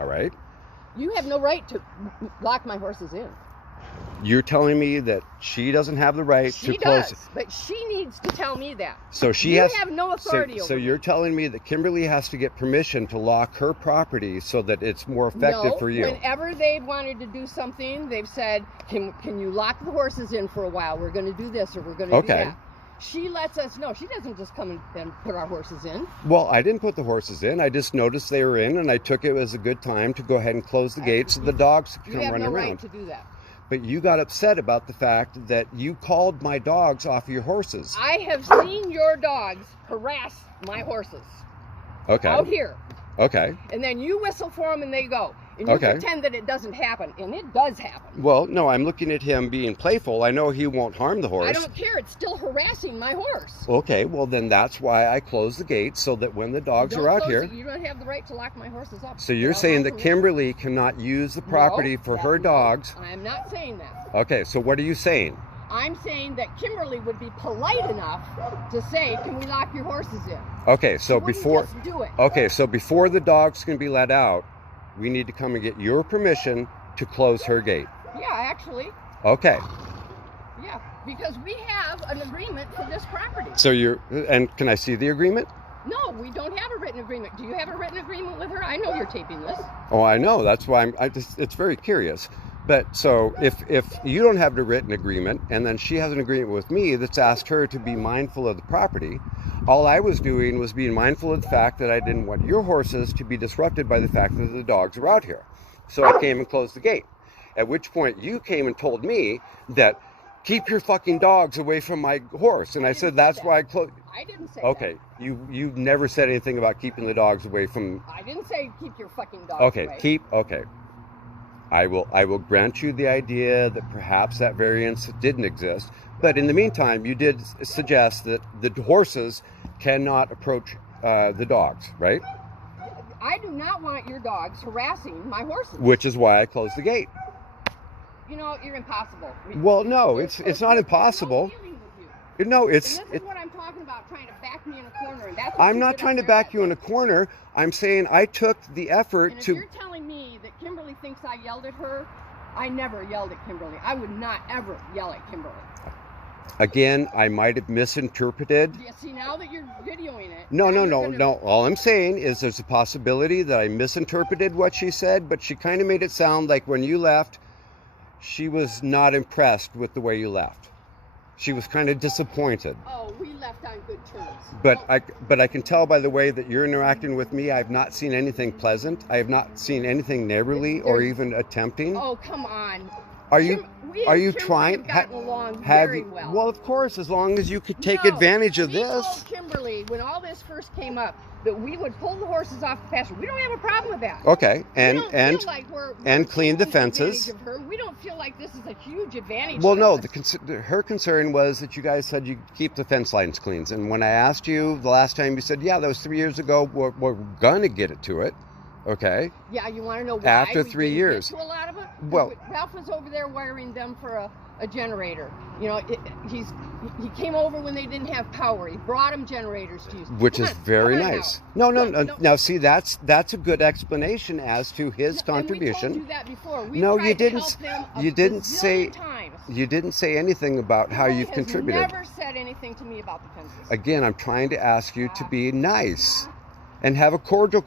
All right. You have no right to lock my horses in. You're telling me that she doesn't have the right She to close. does, but she needs to tell me that. So she You has. have no authority So over me. you're telling me that Kimberly has to get permission to lock her property so that it's more effective No, for you. Whenever they've wanted to do something, they've said, can you lock the horses in for a while? We're going to do this or we're going to do that. She lets us know. She doesn't just come and put our horses in. Well, I didn't put the horses in. I just noticed they were in, and I took it as a good time to go ahead and close the gate so the dogs could come running around. You have no right to do that. But you got upset about the fact that you called my dogs off of your horses. I have seen your dogs harass my horses. Okay. Out here. Okay. And then you whistle for them and they go. And you pretend that it doesn't happen. And it does happen. Well, no, I'm looking at him being playful. I know he won't harm the horse. I don't care. It's still harassing my horse. Okay, well then that's why I close the gate so that when the dogs are out here. You don't have the right to lock my horses up. So you're saying that Kimberly cannot use the property for her dogs? I'm not saying that. Okay, so what are you saying? I'm saying that Kimberly would be polite enough to say, can we lock your horses in? Okay, so before just do it. Okay, so before the dogs can be let out, we need to come and get your permission to close her gate. Yeah, actually. Okay. Yeah, because we have an agreement for this property. So and can I see the agreement? No, we don't have a written agreement. Do you have a written agreement with her? I know you're taping this. Oh, I know. That's why it's very curious. But so if you don't have the written agreement and then she has an agreement with me that's asked her to be mindful of the property, all I was doing was being mindful of the fact that I didn't want your horses to be disrupted by the fact that the dogs are out here. So I came and closed the gate. At which point you came and told me that keep your fucking dogs away from my horse. And I said that's why I closed. I didn't say okay, that. You've never said anything about keeping the dogs away from. I didn't say keep your fucking dogs away. Okay. I will grant you the idea that perhaps that variance didn't exist, but in the meantime, you did suggest that the horses cannot approach the dogs, right? I do not want your dogs harassing my horses. Which is why I closed the gate. You know, you're impossible. Well, no, it's not impossible. No, this is what I'm talking about, trying to back me in a corner. And that's what I'm not trying to back you in a corner. I'm saying I took the effort and if to. You're telling me that Kimberly thinks I yelled at her. I never yelled at Kimberly. I would not ever yell at Kimberly. Again, I might have misinterpreted. Yeah, see, now that you're videoing it. No. All I'm saying is there's a possibility that I misinterpreted what she said, but she kind of made it sound like when you left, she was not impressed with the way you left. She was kind of disappointed. Oh, we left on good terms. But I can tell by the way that you're interacting with me, I've not seen anything pleasant. I have not seen anything neighborly or even attempting. Oh, come on. Are you trying? Have gotten along very well. Well, of course, as long as you could take advantage of this. We told Kimberly when all this first came up that we would pull the horses off the pasture. We don't have a problem with that. Okay, and clean the fences. We don't feel like this is a huge advantage. Well, no, her concern was that you guys said you keep the fence lines clean, and when I asked you the last time, you said, "Yeah, that was 3 years ago. We're gonna get it to it." Okay. Yeah, you want to know why? After 3 years. To a lot of it. Well, Ralph was over there wiring them for a generator. You know, he came over when they didn't have power. He brought them generators to use. Which is very nice. No. Now, see, that's a good explanation as to his contribution. And we told you that before. No, you didn't. You didn't say. You didn't say anything about how you've contributed. Never said anything to me about the fences. Again, I'm trying to ask you to be nice and have a cordial